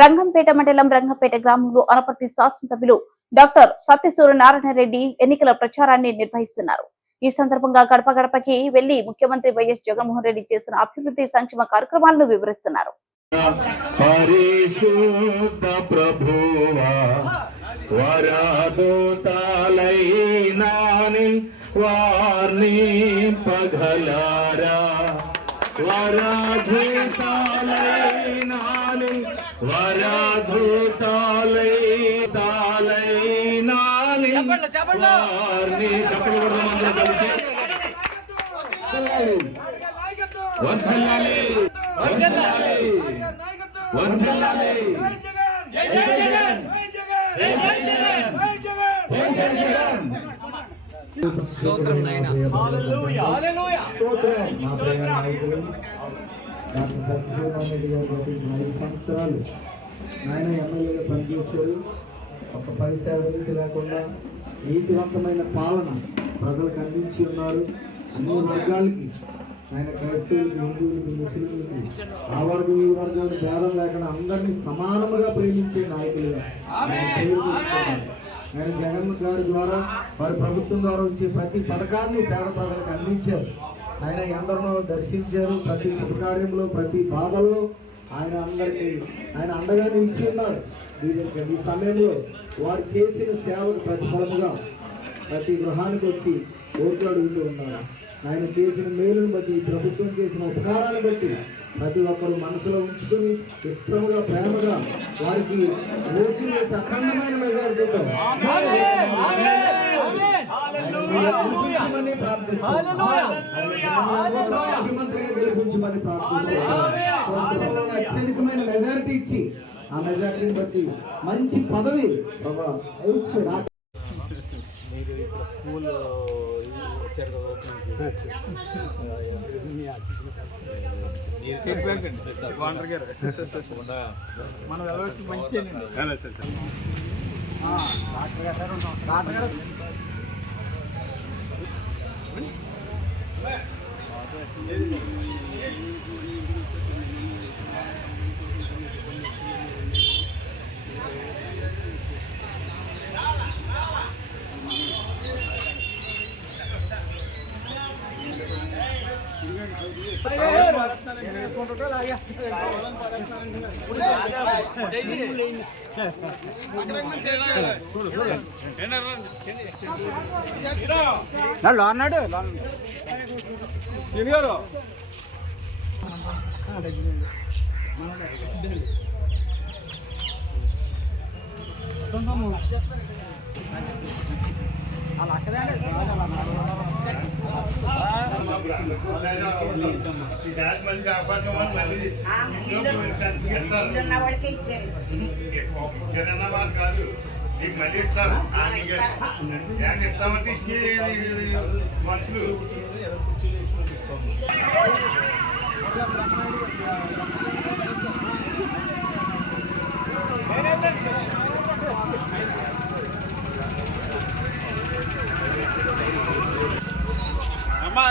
రంగంపేట మండలం రంగంపేట గ్రామంలో అనపర్తి శాసనసభ్యులు డాక్టర్ సత్యసూర్యనారాయణ రెడ్డి ఎన్నికల ప్రచారాన్ని నిర్వహిస్తున్నారు. ఈ సందర్భంగా గడప గడపకి వెళ్లి ముఖ్యమంత్రి వైఎస్ జగన్మోహన్ రెడ్డి చేసిన అభివృద్ధి సంక్షేమ కార్యక్రమాలను వివరిస్తున్నారు. స్తోత్రం నాయనా. హల్లెలూయా హల్లెలూయా. స్తోత్రం. మా ప్రియ నాయకులు డాక్టర్ సత్యనారాయణ రెడ్డి గారు 5 సంవత్సరాలు నాయన ఎమ్మెల్యేగా పనిచేశారు. ఒక పరిసేవలు లేకుండా నీతివంతమైన పాలన ప్రజలకు అందించి ఉన్నారు. అన్ని వర్గాలకి ఆయన క్రైస్తవులకి, హిందువులకి, ముస్లింలకి, ఆ వర్గం ఈ వర్గాలు భేదం లేకుండా అందరినీ సమానముగా ప్రేమించే నాయకులుగా ఆయన జగన్ గారి ద్వారా వారి ప్రభుత్వం ద్వారా వచ్చే ప్రతి పథకాన్ని పేద ప్రజలకు అందించారు. ఆయన ఎందరినో దర్శించారు. ప్రతి శుభకార్యంలో, ప్రతి బాధల్లో ఆయన అందరికీ ఆయన అండగా నిలిచి ఉన్నారు. ఈ సమయంలో వారు చేసిన సేవకు ప్రతిఫలముగా ప్రతి గృహానికి వచ్చి ఓట్లు అడుగుతూ ఉన్నారు. ఆయన చేసిన మేలును బట్టి, ప్రభుత్వం చేసిన ఉపకారాన్ని బట్టి ప్రతి ఒక్కరు మనసులో ఉంచుకుని ఇష్టముగా, ప్రేమగా వారికి ఓట్లు వేసి అఖండమైన మెజారిటీతో ముఖ్యమంత్రిగా గెలిపించమని ప్రార్థిస్తున్నాం. అత్యధికమైన మెజారిటీ ఇచ్చి ఆ మెజారిటీని బట్టి మంచి పదవి మీరు ఇప్పుడు స్కూల్ వచ్చారు కదా, మనం వెళ్ళవచ్చు. మంచి అన్నాడు గారు అలా అక్కడే కాదు, నీకు మళ్ళీ ఇస్తారు. ఇస్తామంటే ఇచ్చి మనుషులు అమ్మా